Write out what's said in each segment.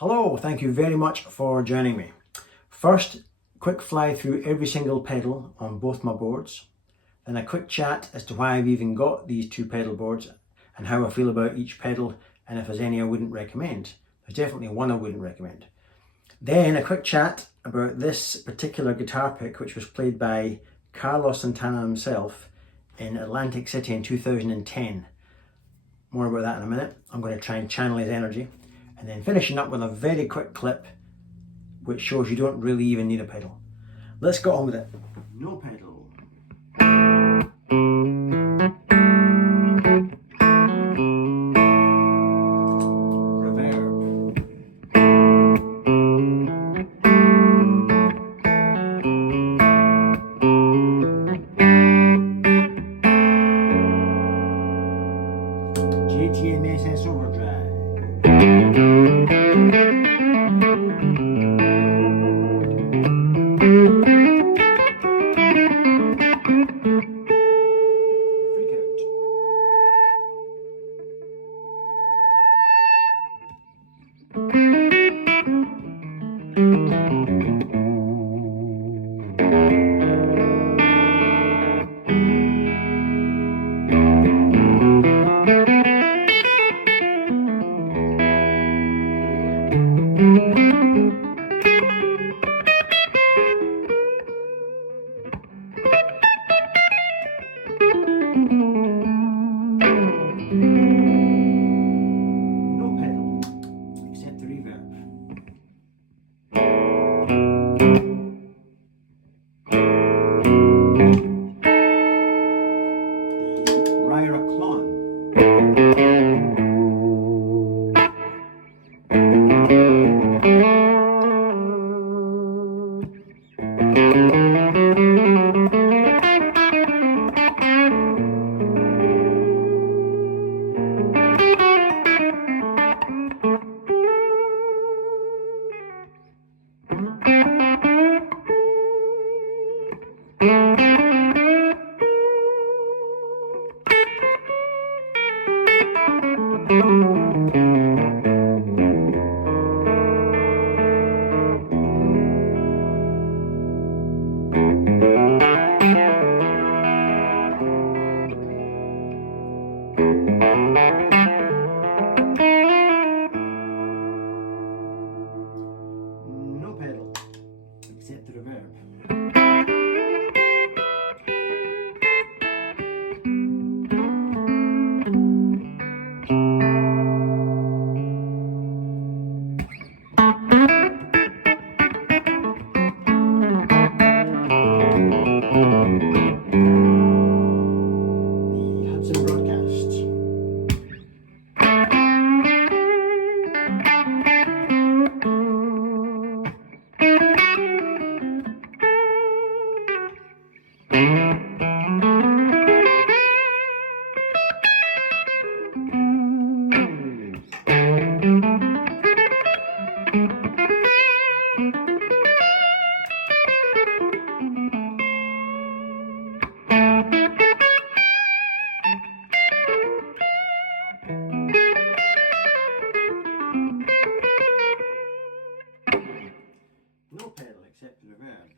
Hello, thank you very much for joining me. First, quick fly through every single pedal on both my boards, then a quick chat as to why I've even got these two pedal boards and how I feel about each pedal and if there's any I wouldn't recommend. There's definitely one I wouldn't recommend. Then a quick chat about this particular guitar pick, which was played by Carlos Santana himself in Atlantic City in 2010. More about that in a minute. I'm going to try and channel his energy. And then finishing up with a very quick clip which shows you don't really even need a pedal. Let's get on with it. No pedal. JTM SS Overdrive. No pedal, except the reverb. The Ryra clone. No pedal, except the reverb. No pedal except the reverb.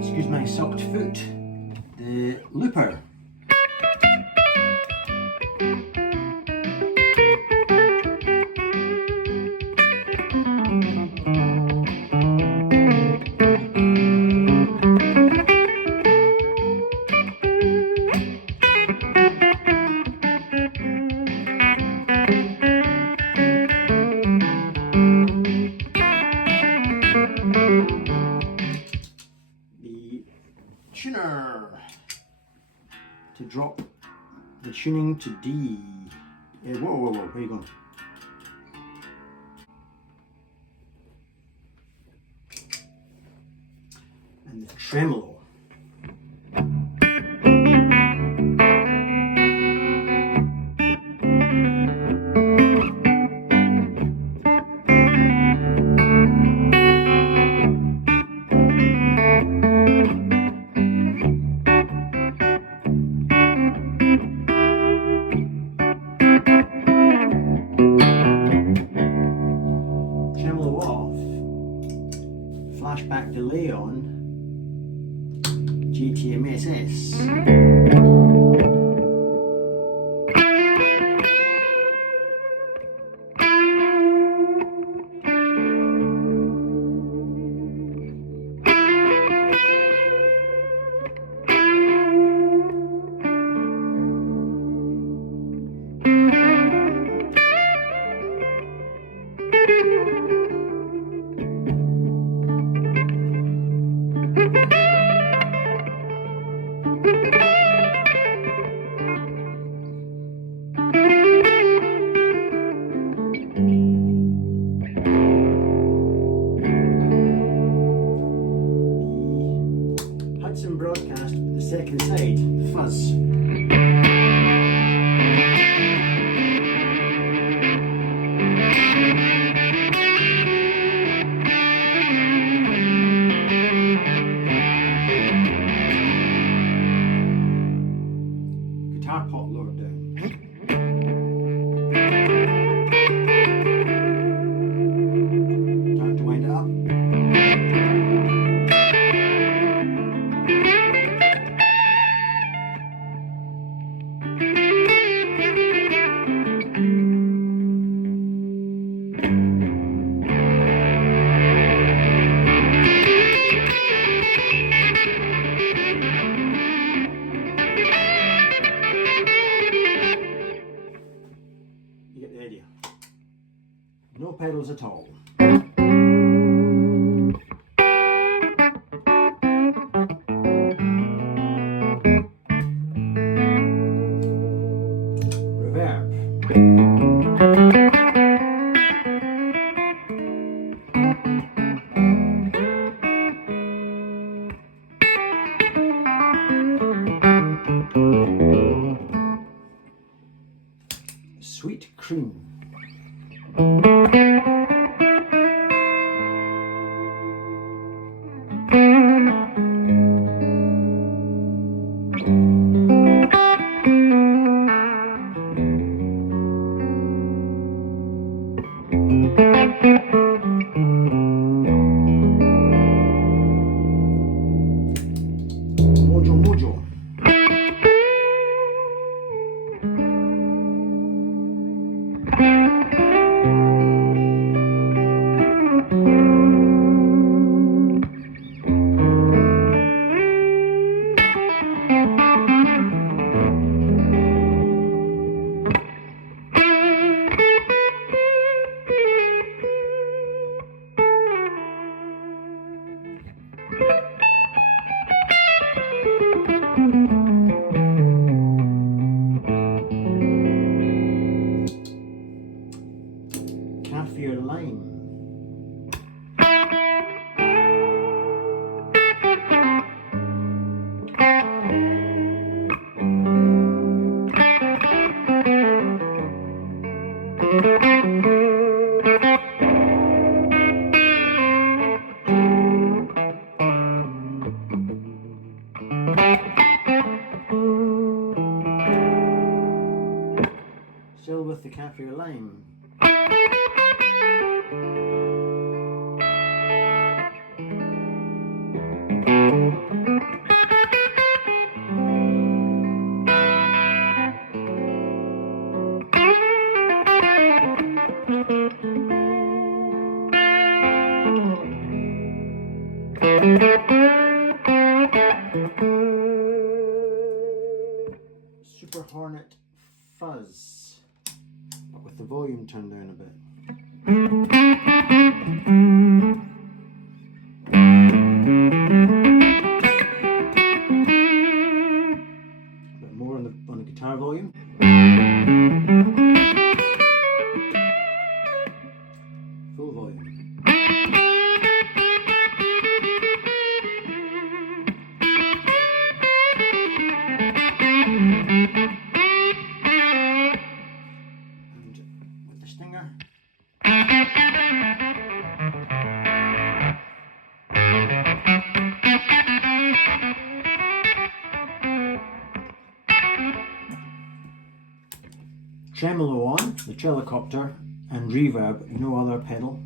Excuse my socked foot. The looper. Tuner to drop the tuning to D. Whoa, where you going? And the tremolo. JTM SS. Broadcast the second side, fuzz. Guitar pot lowered down. Time to wind it up. You get the idea. No pedals at all. Reverb. Sweet cream. Mojo mojo. Kaffir lime. Still with the Kaffir lime. Super Hornet fuzz, but with the volume turned down a bit. A bit more on the guitar volume. Full volume. Stinger. Tremolo on, the Trelicopter, and reverb, no other pedal.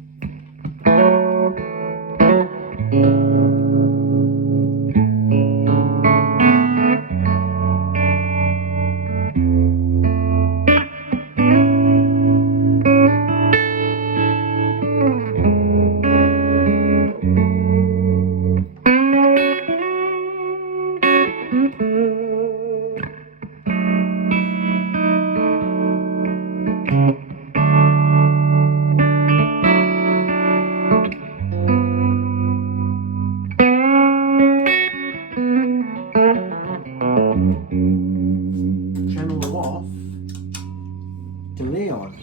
Tremolo off, delay on.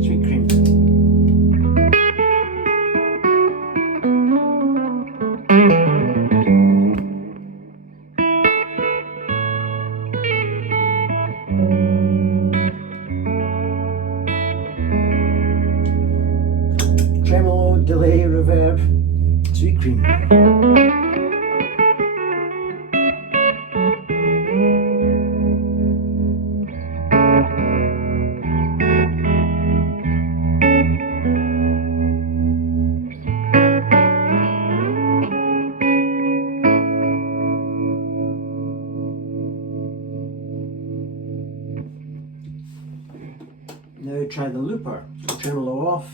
Sweet cream. Tremolo, delay, reverb, sweet cream. Now try the looper. So tremolo off,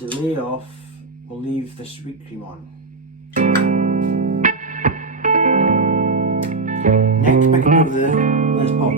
delay off, we'll leave the sweet cream on. Next, pick up the Les Paul.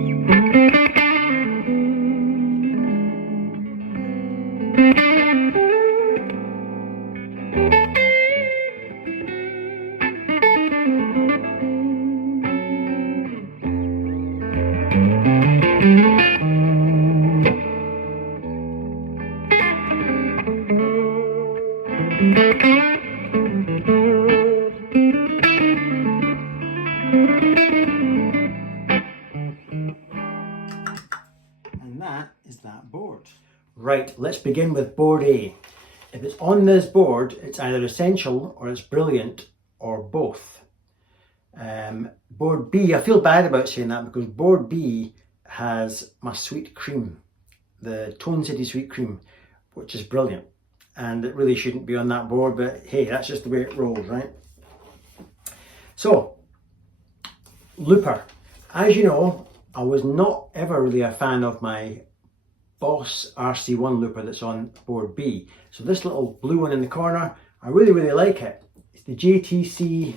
And that is that board. Right, let's begin with board A. If it's on this board, it's either essential or it's brilliant or both. Board B, I feel bad about saying that because board B has my sweet cream, the Tone City sweet cream, which is brilliant. And it really shouldn't be on that board, but hey, that's just the way it rolls, right? So, looper. As you know, I was not ever really a fan of my Boss RC1 looper that's on board B. So this little blue one in the corner, I really, really like it. It's the JTC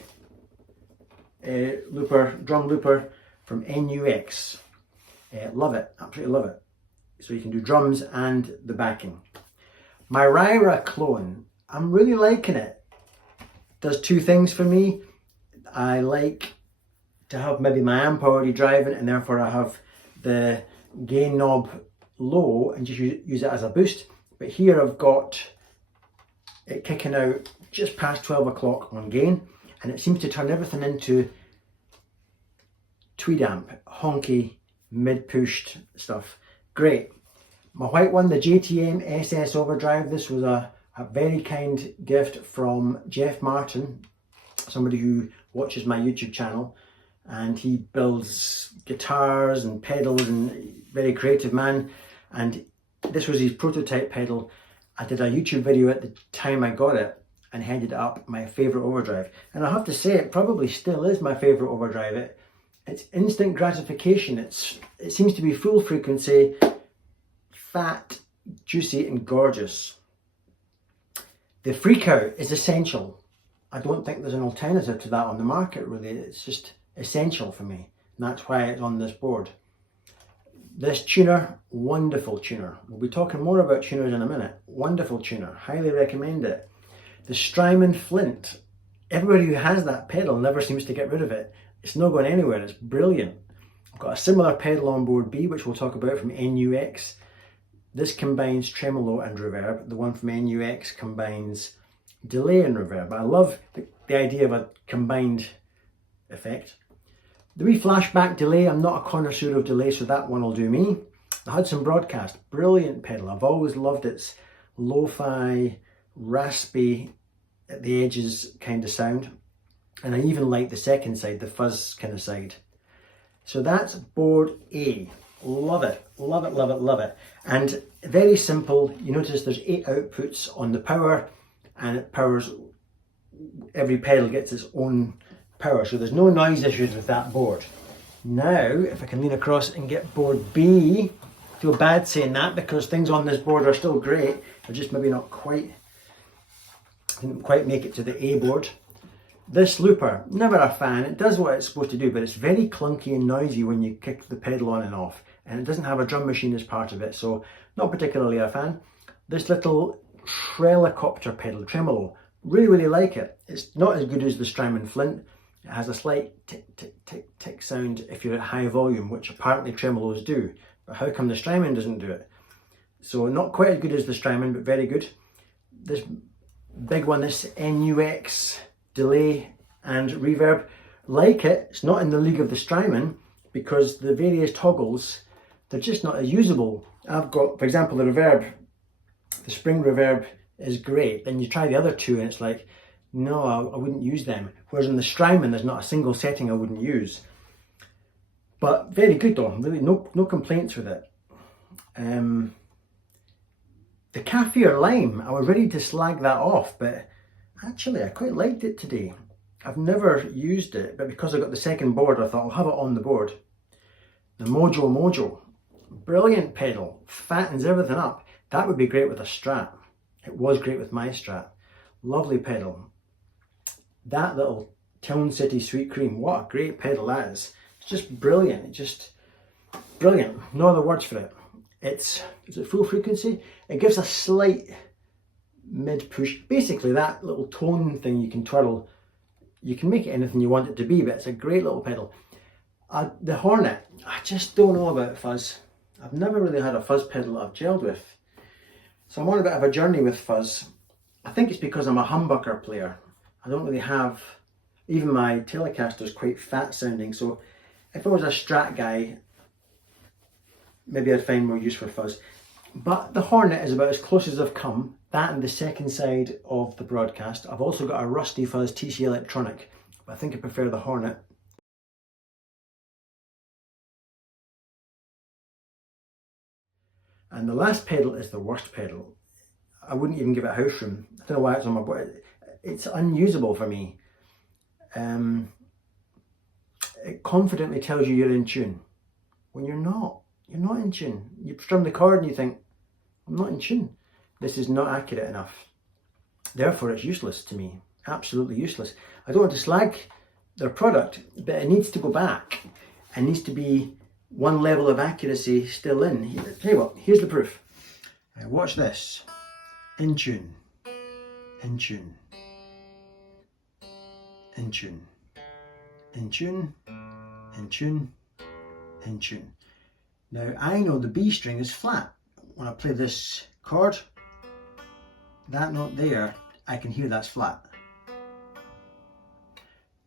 looper, drum looper from NUX. Love it, absolutely love it. So you can do drums and the backing. My Ryra clone, I'm really liking it. Does two things for me. I like to have maybe my amp already driving and therefore I have the gain knob low and just use it as a boost. But here I've got it kicking out just past 12 o'clock on gain and it seems to turn everything into tweed amp, honky, mid-pushed stuff. Great. My white one, the JTM SS Overdrive, this was a very kind gift from Jeff Martin, somebody who watches my YouTube channel, and he builds guitars and pedals and very creative man, and this was his prototype pedal. I did a YouTube video at the time I got it and headed up my favourite overdrive, and I have to say it probably still is my favourite overdrive. It's instant gratification. It seems to be full frequency, fat, juicy and gorgeous. The Freakout is essential. I don't think there's an alternative to that on the market really. It's just essential for me. And that's why it's on this board. This tuner, wonderful tuner. We'll be talking more about tuners in a minute. Wonderful tuner, highly recommend it. The Strymon Flint. Everybody who has that pedal never seems to get rid of it. It's not going anywhere, it's brilliant. I've got a similar pedal on board B, which we'll talk about, from NUX. This combines tremolo and reverb. The one from NUX combines delay and reverb. I love the idea of a combined effect. The wee flashback delay, I'm not a connoisseur of delay, so that one will do me. The Hudson Broadcast, brilliant pedal. I've always loved its lo-fi, raspy at the edges kind of sound. And I even like the second side, the fuzz kind of side. So that's board A. Love it, love it, love it, love it. And very simple. You notice there's 8 outputs on the power, and it powers, every pedal gets its own power. So there's no noise issues with that board. Now, if I can lean across and get board B, I feel bad saying that because things on this board are still great. They're just maybe not quite, didn't quite make it to the A board. This looper, never a fan. It does what it's supposed to do, but it's very clunky and noisy when you kick the pedal on and off. And it doesn't have a drum machine as part of it, so not particularly a fan. This little Shrellicopter pedal, tremolo, really, really like it. It's not as good as the Strymon Flint. It has a slight tick, tick, tick, tick sound if you're at high volume, which apparently tremolos do. But how come the Strymon doesn't do it? So not quite as good as the Strymon, but very good. This big one, this NUX delay and reverb, like it. It's not in the league of the Strymon because the various toggles, they're just not as usable. I've got, for example, the reverb, the spring reverb is great. Then you try the other two and it's like, no, I wouldn't use them. Whereas in the Strymon, there's not a single setting I wouldn't use. But very good though, really no complaints with it. The Kaffir Lime, I was ready to slag that off, but actually I quite liked it today. I've never used it, but because I got the second board, I thought I'll have it on the board. The Mojo, brilliant pedal, fattens everything up. That would be great with a Strat. It was great with my Strat. Lovely pedal. That little Town City Sweet Cream, what a great pedal that is. It's just brilliant, just brilliant. No other words for it. Is it full frequency? It gives a slight mid push. Basically that little tone thing you can twirl, you can make it anything you want it to be, but it's a great little pedal. The Hornet, I just don't know about fuzz. I've never really had a fuzz pedal I've gelled with. So I'm on a bit of a journey with fuzz. I think it's because I'm a humbucker player. I don't really have, even my Telecaster is quite fat sounding, so if I was a Strat guy, maybe I'd find more use for fuzz. But the Hornet is about as close as I've come. That and the second side of the broadcast. I've also got a Rusty Fuzz TC Electronic, but I think I prefer the Hornet. And the last pedal is the worst pedal. I wouldn't even give it house room. I don't know why it's on my board. It's unusable for me. It confidently tells you you're in tune when you're not. You're not in tune. You strum the chord and you think, I'm not in tune. This is not accurate enough. Therefore, it's useless to me. Absolutely useless. I don't want to slag their product, but it needs to go back. It needs to be one level of accuracy still in. Tell you what, here's the proof. Watch this. In tune. In tune. In tune. In tune. In tune. In tune. Now I know the B string is flat. When I play this chord, that note there, I can hear that's flat.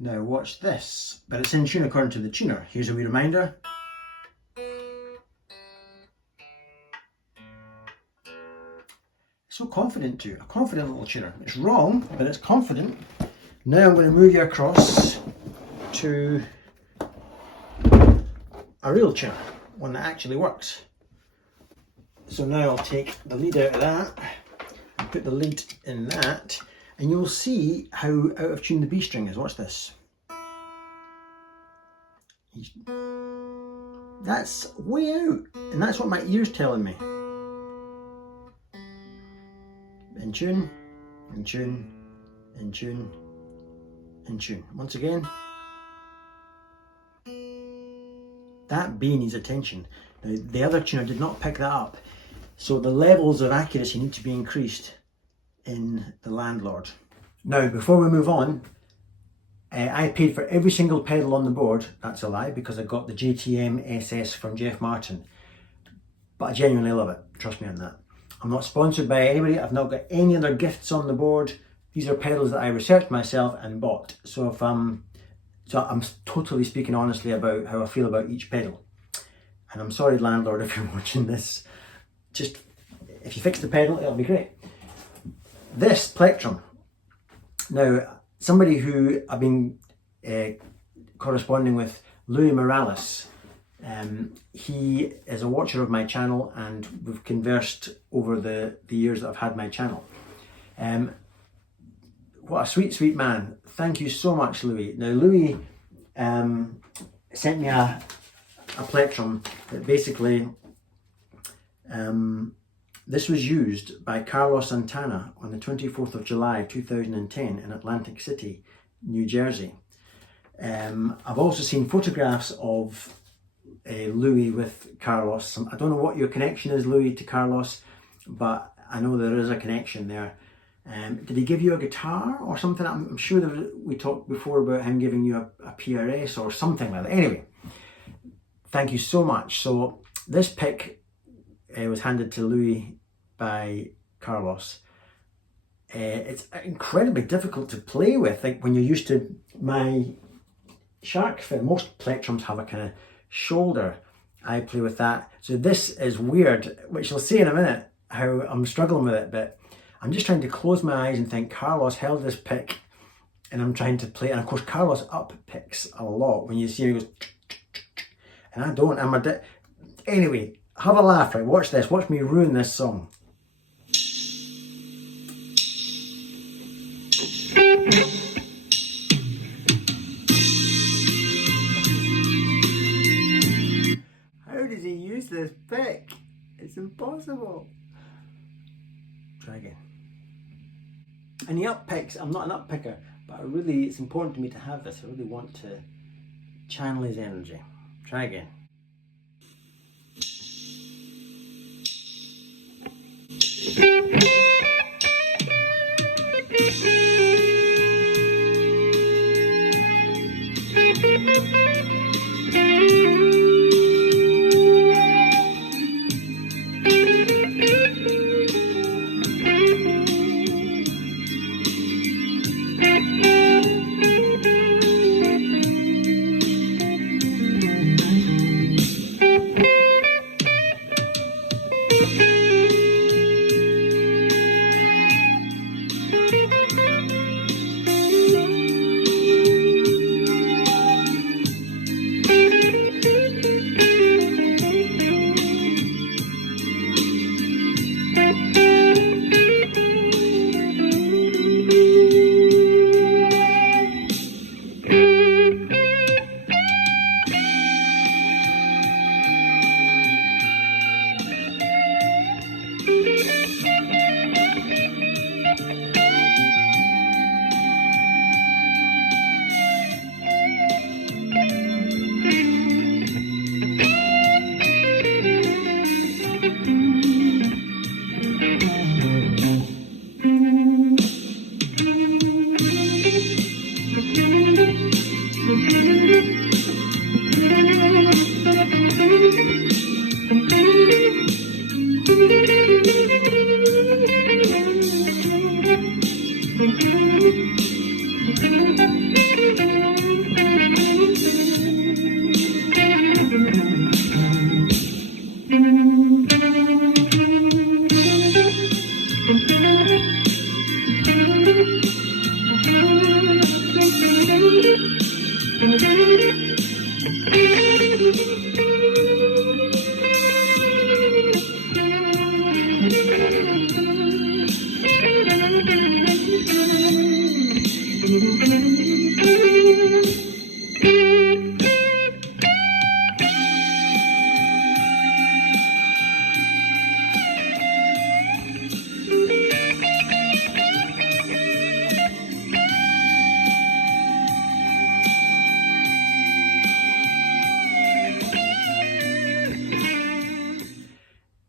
Now watch this, but it's in tune according to the tuner. Here's a wee reminder. So confident too, a confident little tuner. It's wrong, but it's confident. Now I'm going to move you across to a real tuner, one that actually works. So now I'll take the lead out of that and put the lead in that, and you'll see how out of tune the B string is. Watch this. That's way out, and that's what my ear's telling me. In tune, in tune, in tune, in tune. Once again, that B needs attention. Now, the other tuner did not pick that up, so the levels of accuracy need to be increased in the Landlord. Now, before we move on, I paid for every single pedal on the board. That's a lie, because I got the JTM SS from Jeff Martin, but I genuinely love it. Trust me on that. I'm not sponsored by anybody. I've not got any other gifts on the board. These are pedals that I researched myself and bought. So I'm totally speaking honestly about how I feel about each pedal. And I'm sorry, Landlord, if you're watching this. Just, if you fix the pedal, it'll be great. This plectrum Now, somebody who I've been corresponding with, Louis Morales, he is a watcher of my channel, and we've conversed over the years that I've had my channel. What a sweet, sweet man. Thank you so much, Louis. Now, Louis sent me a plectrum that basically, this was used by Carlos Santana on the 24th of July 2010 in Atlantic City, New Jersey. I've also seen photographs of Louis with Carlos. I don't know what your connection is, Louis, to Carlos, but I know there is a connection there. Did he give you a guitar or something? I'm sure that we talked before about him giving you a PRS or something like that. Anyway, thank you so much. So this pick was handed to Louis by Carlos. It's incredibly difficult to play with. Like when you're used to my shark fin, most plectrums have a kind of shoulder. I play with that. So this is weird, which you'll see in a minute how I'm struggling with it, but I'm just trying to close my eyes and think Carlos held this pick and I'm trying to play. And of course, Carlos up picks a lot when you see him, he goes, and I don't. Anyway, have a laugh, right? Watch this. Watch me ruin this song. How does he use this pick? It's impossible. Try again. And the up picks, I'm not an up picker, but it's important to me to have this. I really want to channel his energy. Try again.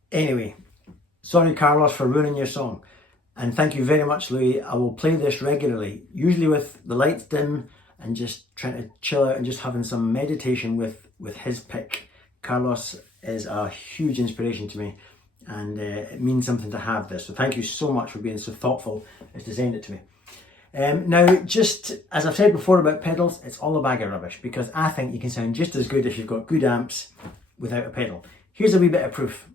Anyway, sorry Carlos for ruining your song, and thank you very much, Louis. I will play this regularly, usually with the lights dim and just trying to chill out and just having some meditation with his pick. Carlos is a huge inspiration to me, and it means something to have this. So thank you so much for being so thoughtful as to send it to me. Now, just as I've said before about pedals, it's all a bag of rubbish, because I think you can sound just as good if you've got good amps without a pedal. Here's a wee bit of proof.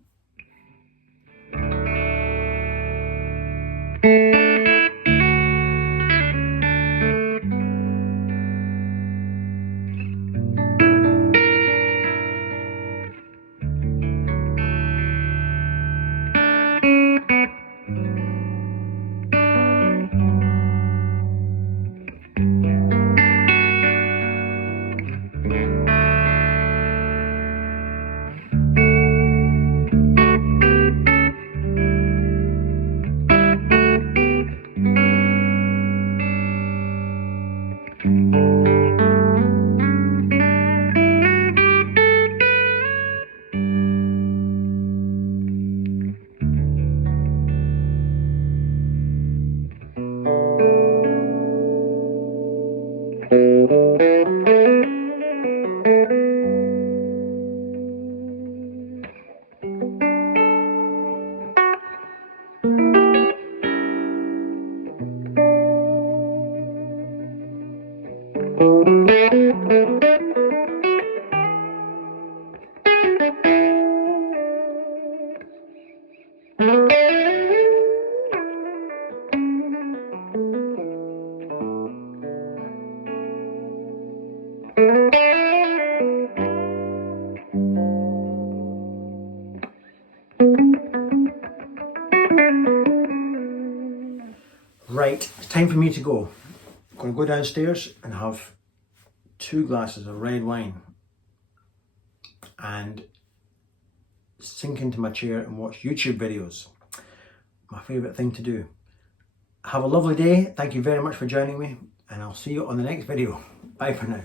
Right, it's time for me to go. I'm going to go downstairs and have 2 glasses of red wine and sink into my chair and watch YouTube videos. My favourite thing to do. Have a lovely day. Thank you very much for joining me, and I'll see you on the next video. Bye for now.